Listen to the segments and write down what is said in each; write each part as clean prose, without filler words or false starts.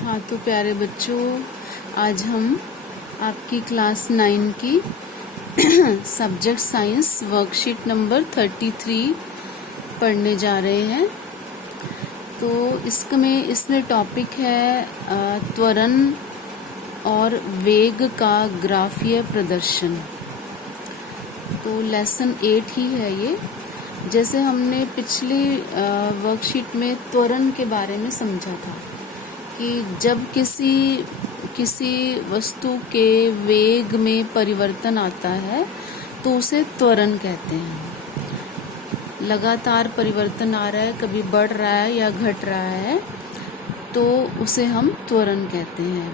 हाँ तो प्यारे बच्चों, आज हम आपकी क्लास 9 की सब्जेक्ट साइंस वर्कशीट नंबर 33 पढ़ने जा रहे हैं। तो इसमें टॉपिक है त्वरण और वेग का ग्राफीय प्रदर्शन। तो लेसन 8 ही है ये। जैसे हमने पिछली वर्कशीट में त्वरण के बारे में समझा था कि जब किसी वस्तु के वेग में परिवर्तन आता है तो उसे त्वरण कहते हैं। लगातार परिवर्तन आ रहा है, कभी बढ़ रहा है या घट रहा है, तो उसे हम त्वरण कहते हैं।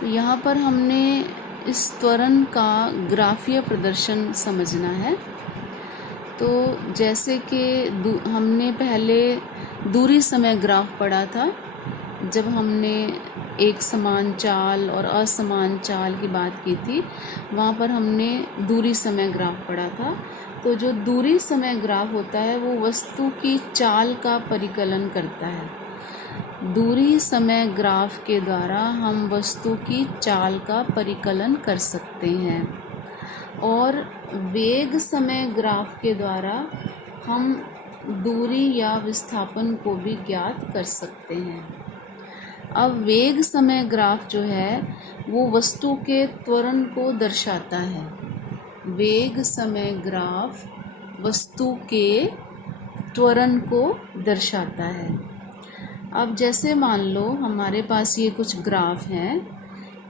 तो यहाँ पर हमने इस त्वरण का ग्राफीय प्रदर्शन समझना है। तो जैसे कि हमने पहले दूरी समय ग्राफ पढ़ा था, जब हमने एक समान चाल और असमान चाल की बात की थी, वहाँ पर हमने दूरी समय ग्राफ पढ़ा था। तो जो दूरी समय ग्राफ होता है वो वस्तु की चाल का परिकलन करता है। दूरी समय ग्राफ के द्वारा हम वस्तु की चाल का परिकलन कर सकते हैं और वेग समय ग्राफ के द्वारा हम दूरी या विस्थापन को भी ज्ञात कर सकते हैं। अब वेग समय ग्राफ जो है वो वस्तु के त्वरण को दर्शाता है। वेग समय ग्राफ वस्तु के त्वरण को दर्शाता है। अब जैसे मान लो हमारे पास ये कुछ ग्राफ हैं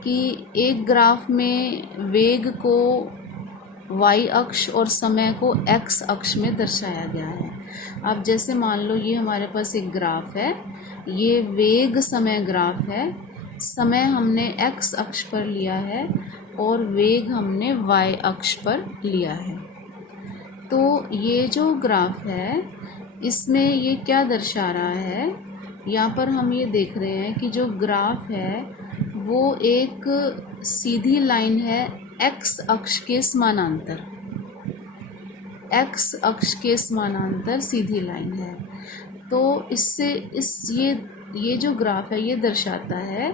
कि एक ग्राफ में वेग को y अक्ष और समय को x अक्ष में दर्शाया गया है। अब जैसे मान लो ये हमारे पास एक ग्राफ है, ये वेग समय ग्राफ है। समय हमने x अक्ष पर लिया है और वेग हमने y अक्ष पर लिया है। तो ये जो ग्राफ है इसमें ये क्या दर्शा रहा है, यहाँ पर हम ये देख रहे हैं कि जो ग्राफ है वो एक सीधी लाइन है x अक्ष के समानांतर। x अक्ष के समानांतर सीधी लाइन है। तो इससे ये जो ग्राफ है ये दर्शाता है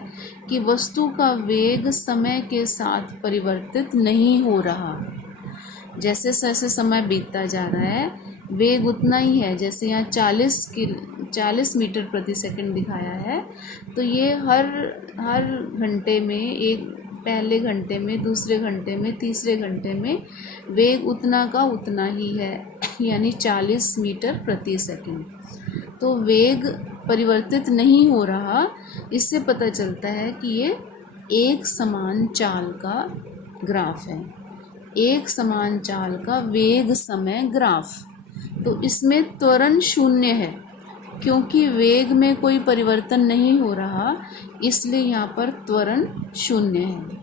कि वस्तु का वेग समय के साथ परिवर्तित नहीं हो रहा। जैसे जैसे समय बीतता जा रहा है वेग उतना ही है। जैसे यहाँ 40 मीटर प्रति सेकंड दिखाया है, तो ये हर घंटे में, एक पहले घंटे में, दूसरे घंटे में, तीसरे घंटे में वेग उतना का उतना ही है, यानी 40 मीटर प्रति सेकंड। तो वेग परिवर्तित नहीं हो रहा। इससे पता चलता है कि ये एक समान चाल का ग्राफ है, एक समान चाल का वेग समय ग्राफ। तो इसमें त्वरण शून्य है क्योंकि वेग में कोई परिवर्तन नहीं हो रहा, इसलिए यहाँ पर त्वरण शून्य है।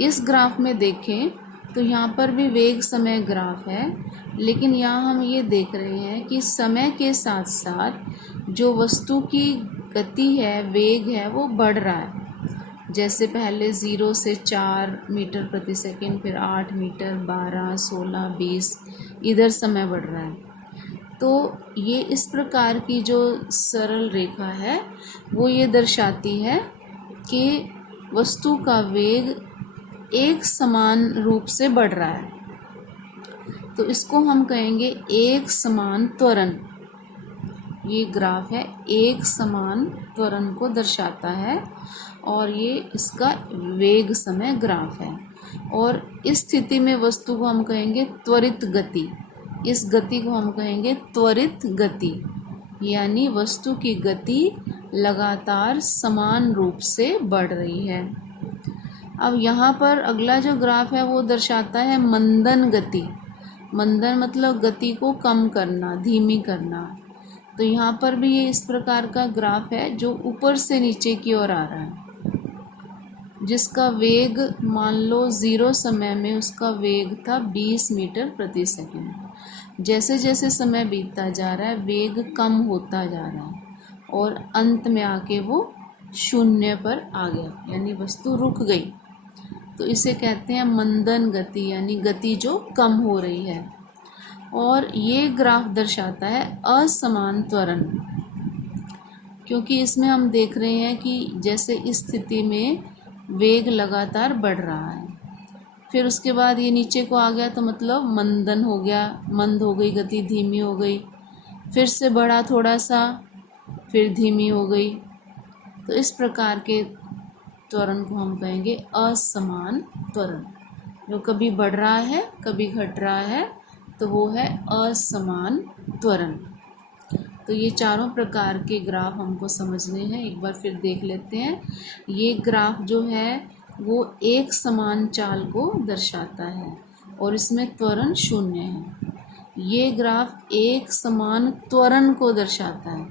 इस ग्राफ में देखें तो यहाँ पर भी वेग समय ग्राफ है, लेकिन यहाँ हम ये देख रहे हैं कि समय के साथ साथ जो वस्तु की गति है, वेग है, वो बढ़ रहा है। जैसे पहले 0 से 4 मीटर प्रति सेकंड, फिर 8 मीटर, 12, 16, 20, इधर समय बढ़ रहा है। तो ये इस प्रकार की जो सरल रेखा है वो ये दर्शाती है कि वस्तु का वेग एक समान रूप से बढ़ रहा है। तो इसको हम कहेंगे एक समान त्वरण। ये ग्राफ है, एक समान त्वरण को दर्शाता है और ये इसका वेग समय ग्राफ है। और इस स्थिति में वस्तु को हम कहेंगे त्वरित गति। इस गति को हम कहेंगे त्वरित गति, यानी वस्तु की गति लगातार समान रूप से बढ़ रही है। अब यहाँ पर अगला जो ग्राफ है वो दर्शाता है मंदन गति। मंदन मतलब गति को कम करना, धीमी करना। तो यहाँ पर भी ये इस प्रकार का ग्राफ है जो ऊपर से नीचे की ओर आ रहा है, जिसका वेग मान लो 0 समय में उसका वेग था 20 मीटर प्रति सेकंड। जैसे जैसे समय बीतता जा रहा है वेग कम होता जा रहा है और अंत में आके वो शून्य पर आ गया, यानी वस्तु रुक गई। तो इसे कहते हैं मंदन गति, यानी गति जो कम हो रही है। और ये ग्राफ दर्शाता है असमान त्वरण, क्योंकि इसमें हम देख रहे हैं कि जैसे इस स्थिति में वेग लगातार बढ़ रहा है, फिर उसके बाद ये नीचे को आ गया तो मतलब मंदन हो गया, मंद हो गई गति, धीमी हो गई, फिर से बढ़ा थोड़ा सा, फिर धीमी हो गई। तो इस प्रकार के त्वरण को हम कहेंगे असमान त्वरण। जो कभी बढ़ रहा है कभी घट रहा है तो वो है असमान त्वरण। तो ये चारों प्रकार के ग्राफ हमको समझने हैं, एक बार फिर देख लेते हैं। ये ग्राफ जो है वो एक समान चाल को दर्शाता है और इसमें त्वरण 0 है। ये ग्राफ एक समान त्वरण को दर्शाता है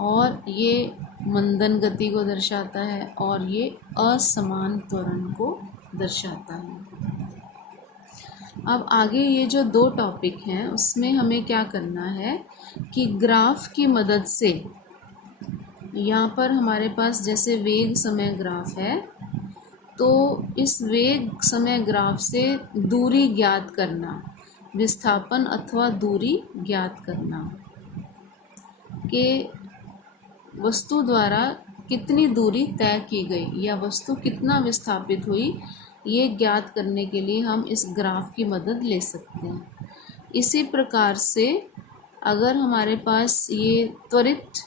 और ये मंदन गति को दर्शाता है और ये असमान त्वरण को दर्शाता है। अब आगे ये जो 2 टॉपिक हैं उसमें हमें क्या करना है कि ग्राफ की मदद से, यहाँ पर हमारे पास जैसे वेग समय ग्राफ है, तो इस वेग समय ग्राफ से दूरी ज्ञात करना, विस्थापन अथवा दूरी ज्ञात करना कि वस्तु द्वारा कितनी दूरी तय की गई या वस्तु कितना विस्थापित हुई, ये ज्ञात करने के लिए हम इस ग्राफ की मदद ले सकते हैं। इसी प्रकार से अगर हमारे पास ये त्वरित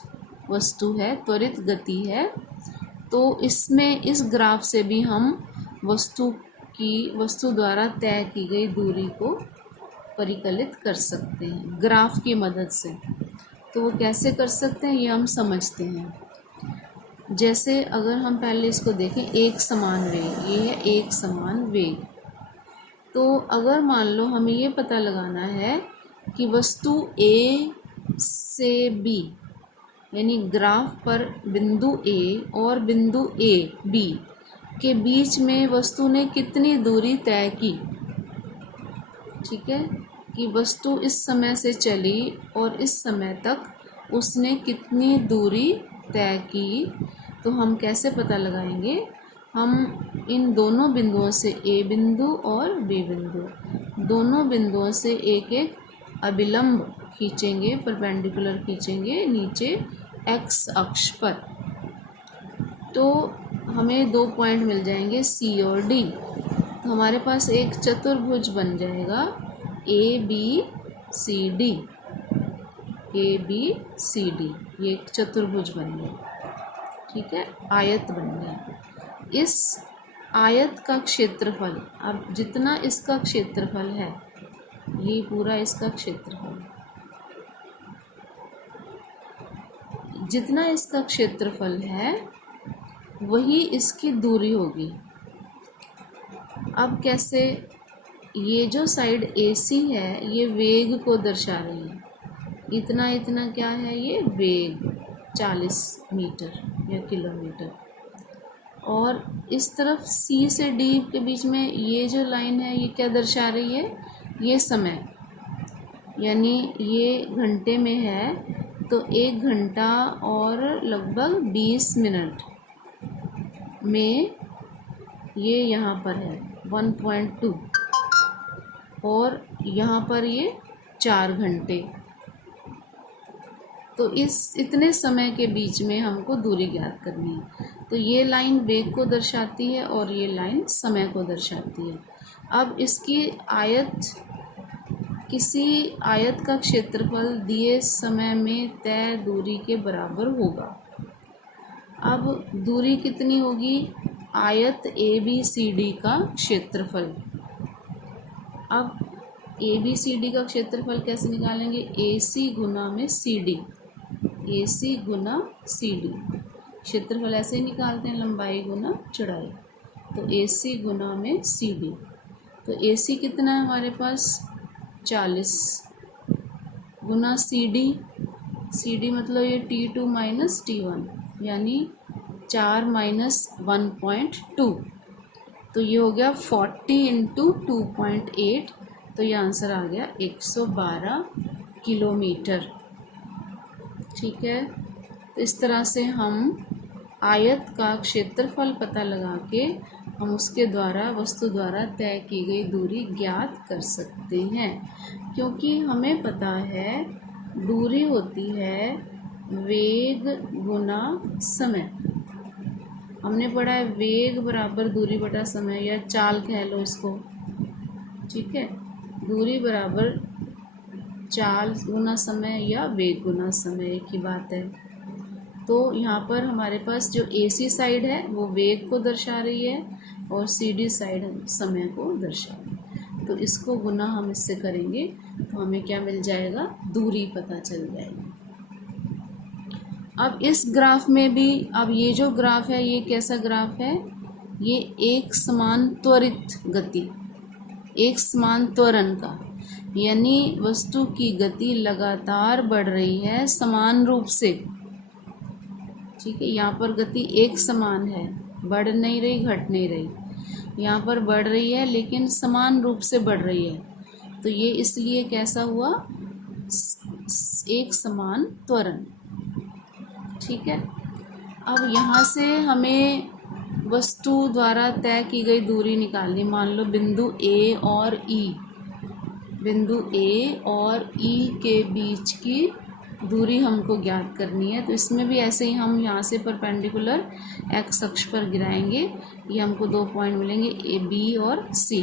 वस्तु है, त्वरित गति है, तो इसमें इस ग्राफ से भी हम वस्तु द्वारा तय की गई दूरी को परिकलित कर सकते हैं ग्राफ की मदद से। तो वो कैसे कर सकते हैं ये हम समझते हैं। जैसे अगर हम पहले इसको देखें, एक समान वेग, ये है एक समान वेग। तो अगर मान लो हमें ये पता लगाना है कि वस्तु ए से बी, यानी ग्राफ पर बिंदु ए और बिंदु ए बी के बीच में वस्तु ने कितनी दूरी तय की, ठीक है, कि वस्तु इस समय से चली और इस समय तक उसने कितनी दूरी तय की, तो हम कैसे पता लगाएंगे? हम इन दोनों बिंदुओं से, ए बिंदु और बी बिंदु, दोनों बिंदुओं से एक एक अभिलंब खींचेंगे, परपेंडिकुलर खींचेंगे नीचे एक्स अक्ष पर। तो हमें 2 पॉइंट मिल जाएंगे सी और डी। तो हमारे पास एक चतुर्भुज बन जाएगा A B C D, A B C D, ये एक चतुर्भुज बन गया, ठीक है, आयत बन गया। इस आयत का क्षेत्रफल, अब जितना इसका क्षेत्रफल है, ये पूरा इसका क्षेत्रफल, जितना इसका क्षेत्रफल है वही इसकी दूरी होगी। अब कैसे? ये जो साइड AC है ये वेग को दर्शा रही है, इतना इतना क्या है, ये वेग 40 मीटर या किलोमीटर। और इस तरफ C से D के बीच में ये जो लाइन है ये क्या दर्शा रही है, ये समय, यानी ये घंटे में है तो 1 घंटा और लगभग 20 मिनट में ये यहाँ पर है 1.2 और यहाँ पर ये 4 घंटे। तो इस इतने समय के बीच में हमको दूरी ज्ञात करनी है। तो ये लाइन वेग को दर्शाती है और ये लाइन समय को दर्शाती है। अब इसकी आयत, किसी आयत का क्षेत्रफल दिए समय में तय दूरी के बराबर होगा। अब दूरी कितनी होगी? आयत ABCD का क्षेत्रफल। अब ABCD का क्षेत्रफल कैसे निकालेंगे? AC गुना में CD, AC गुना CD। क्षेत्रफल ऐसे ही निकालते हैं, लंबाई गुना चौड़ाई। तो AC गुना में CD। तो AC कितना है हमारे पास? 40 गुना CD, CD मतलब ये T2 माइनस T1, यानी 4 माइनस 1.2। तो ये हो गया 40 इंटू 2.8। तो ये आंसर आ गया 112 किलोमीटर, ठीक है। तो इस तरह से हम आयत का क्षेत्रफल पता लगा के हम उसके द्वारा, वस्तु द्वारा तय की गई दूरी ज्ञात कर सकते हैं। क्योंकि हमें पता है दूरी होती है वेग गुना समय। हमने पढ़ा है वेग बराबर दूरी बटा समय, या चाल कह लो इसको, ठीक है। दूरी बराबर चाल गुना समय या वेग गुना समय, एक ही बात है। तो यहाँ पर हमारे पास जो AC साइड है वो वेग को दर्शा रही है और CD साइड समय को दर्शा रही है। तो इसको गुना हम इससे करेंगे तो हमें क्या मिल जाएगा, दूरी पता चल जाएगी। अब इस ग्राफ में भी, अब ये जो ग्राफ है ये कैसा ग्राफ है, ये एक समान त्वरित गति, एक समान त्वरण का, यानी वस्तु की गति लगातार बढ़ रही है समान रूप से, ठीक है। यहाँ पर गति एक समान है, बढ़ नहीं रही घट नहीं रही, यहाँ पर बढ़ रही है लेकिन समान रूप से बढ़ रही है। तो ये इसलिए कैसा हुआ, एक समान त्वरण, ठीक है। अब यहाँ से हमें वस्तु द्वारा तय की गई दूरी निकालनी। मान लो बिंदु ए और ई, बिंदु ए और ई के बीच की दूरी हमको ज्ञात करनी है। तो इसमें भी ऐसे ही हम यहाँ से परपेंडिकुलर एक्स अक्ष पर गिराएंगे, ये हमको 2 पॉइंट मिलेंगे, ए बी और सी।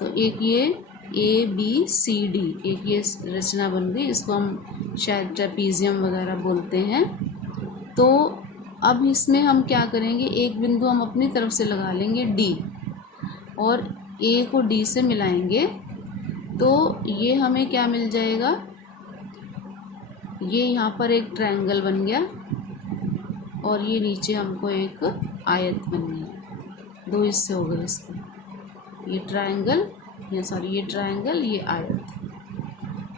तो एक ये ABCD, एक ये रचना बन गई, इसको हम शायद ट्रेपीजियम वगैरह बोलते हैं। तो अब इसमें हम क्या करेंगे, एक बिंदु हम अपनी तरफ से लगा लेंगे D, और A को D से मिलाएंगे। तो ये हमें क्या मिल जाएगा, ये यहाँ पर एक ट्रायंगल बन गया और ये नीचे हमको एक आयत बन गया, 2 हिस्से हो गए इसके, ये ट्रायंगल, या सॉरी ये ट्रायंगल, ये आयत।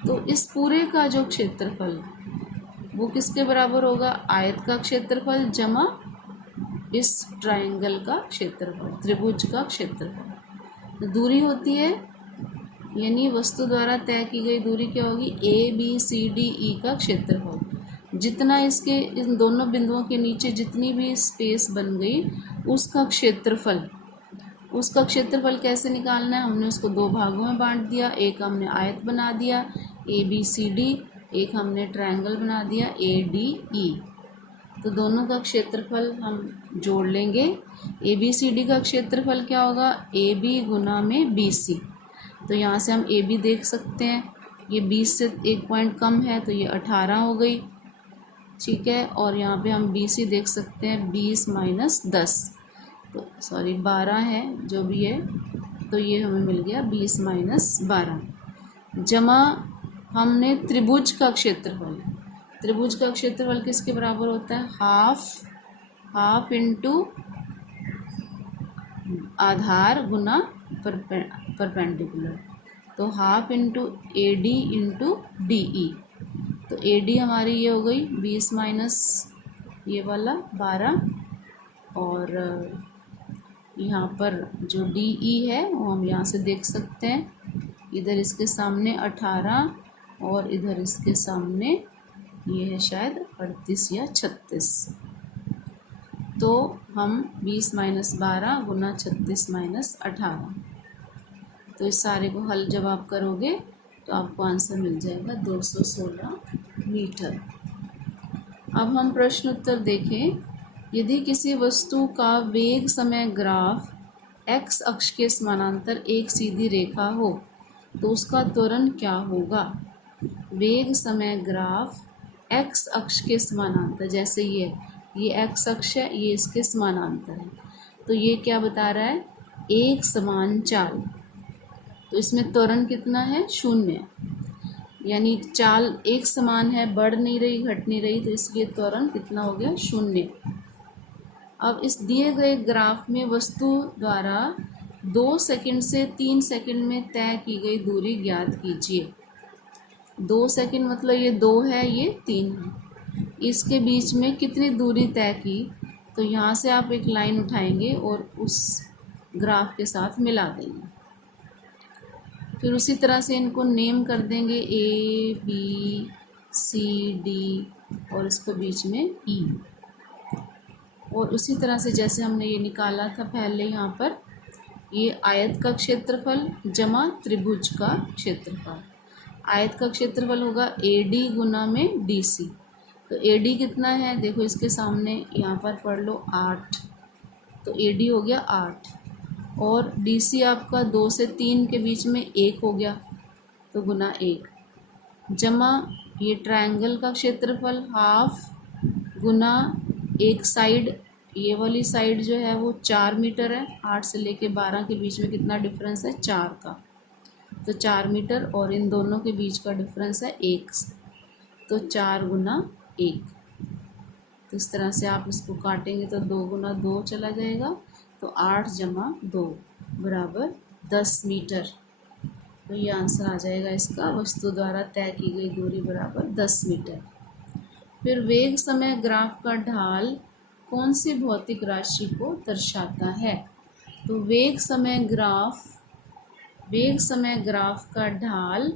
तो इस पूरे का जो क्षेत्रफल वो किसके बराबर होगा, आयत का क्षेत्रफल जमा इस ट्रायंगल का क्षेत्रफल, त्रिभुज का क्षेत्रफल। तो दूरी होती है, यानी वस्तु द्वारा तय की गई दूरी क्या होगी, ABCDE का क्षेत्रफल। जितना इसके इन दोनों बिंदुओं के नीचे जितनी भी स्पेस बन गई उसका क्षेत्रफल, उसका क्षेत्रफल कैसे निकालना है, हमने उसको 2 भागों में बांट दिया। एक हमने आयत बना दिया ABCD, एक हमने ट्रायंगल बना दिया ADE। तो दोनों का क्षेत्रफल हम जोड़ लेंगे। ABCD का क्षेत्रफल क्या होगा, AB गुना में BC। तो यहाँ से हम AB देख सकते हैं, ये 20 से 1 पॉइंट कम है तो ये 18 हो गई, ठीक है। और यहाँ पे हम BC देख सकते हैं, 20 माइनस 10, तो सॉरी 12 है जो भी है, तो ये हमें मिल गया 20 माइनस 12, जमा हमने त्रिभुज का क्षेत्रफल। त्रिभुज का क्षेत्रफल किसके बराबर होता है, हाफ इंटू आधार गुना परपेंडिकुलर। तो half into AD into DE। तो AD हमारी ये हो गई 20 माइनस ये वाला 12, और यहाँ पर जो DE है वो हम यहाँ से देख सकते हैं, इधर इसके सामने 18 और इधर इसके सामने ये है शायद 38 या 36। तो हम 20 माइनस 12 गुना 36 माइनस 18, तो इस सारे को हल जब आप करोगे तो आपको आंसर मिल जाएगा 216 मीटर। अब हम प्रश्न उत्तर देखें। यदि किसी वस्तु का वेग समय ग्राफ x अक्ष के समानांतर एक सीधी रेखा हो तो उसका त्वरण क्या होगा। वेग समय ग्राफ x अक्ष के समानांतर, जैसे ये x अक्ष है, ये इसके समानांतर है, तो ये क्या बता रहा है, एक समान चाल। तो इसमें त्वरण कितना है, 0, यानी चाल एक समान है, बढ़ नहीं रही घट नहीं रही, तो इसलिए त्वरण कितना हो गया, 0। अब इस दिए गए ग्राफ में वस्तु द्वारा 2 सेकंड से 3 सेकंड में तय की गई दूरी ज्ञात कीजिए। 2 सेकंड मतलब ये 2 है, ये 3 है, इसके बीच में कितनी दूरी तय की। तो यहाँ से आप एक लाइन उठाएंगे और उस ग्राफ के साथ मिला देंगे, फिर उसी तरह से इनको नेम कर देंगे ABCD और इसको बीच में E। और उसी तरह से जैसे हमने ये निकाला था पहले, यहाँ पर ये आयत का क्षेत्रफल जमा त्रिभुज का क्षेत्रफल। आयत का क्षेत्रफल होगा AD गुना में DC, तो AD कितना है, देखो इसके सामने यहाँ पर पढ़ लो 8, तो AD हो गया 8, और DC आपका 2 से 3 के बीच में 1 हो गया, तो गुना 1, जमा ये ट्रायंगल का क्षेत्रफल हाफ गुना एक साइड, ये वाली साइड जो है वो 4 मीटर है, 8 से लेके 12 के बीच में कितना डिफरेंस है, 4 का, तो 4 मीटर, और इन दोनों के बीच का डिफरेंस है 1, तो 4 गुना 1। तो इस तरह से आप इसको काटेंगे तो 2 गुना 2 चला जाएगा, तो 8 जमा 2 बराबर 10 मीटर। तो ये आंसर आ जाएगा इसका, वस्तु द्वारा तय की गई दूरी बराबर 10 मीटर। फिर वेग समय ग्राफ का ढाल कौन सी भौतिक राशि को दर्शाता है? तो वेग समय ग्राफ का ढाल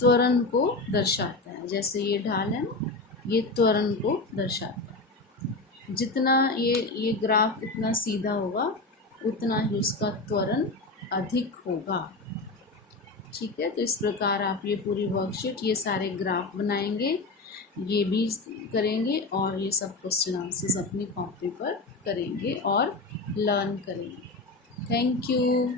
त्वरण को दर्शाता है। जैसे ये ढाल है ना, ये त्वरण को दर्शाता है। जितना ये ग्राफ इतना सीधा होगा उतना ही उसका त्वरण अधिक होगा। ठीक है, तो इस प्रकार आप ये पूरी वर्कशीट, ये सारे ग्राफ बनाएंगे, ये भी करेंगे, और ये सब क्वेश्चन आंसर्स अपनी कॉपी पर करेंगे और लर्न करेंगे। Thank you.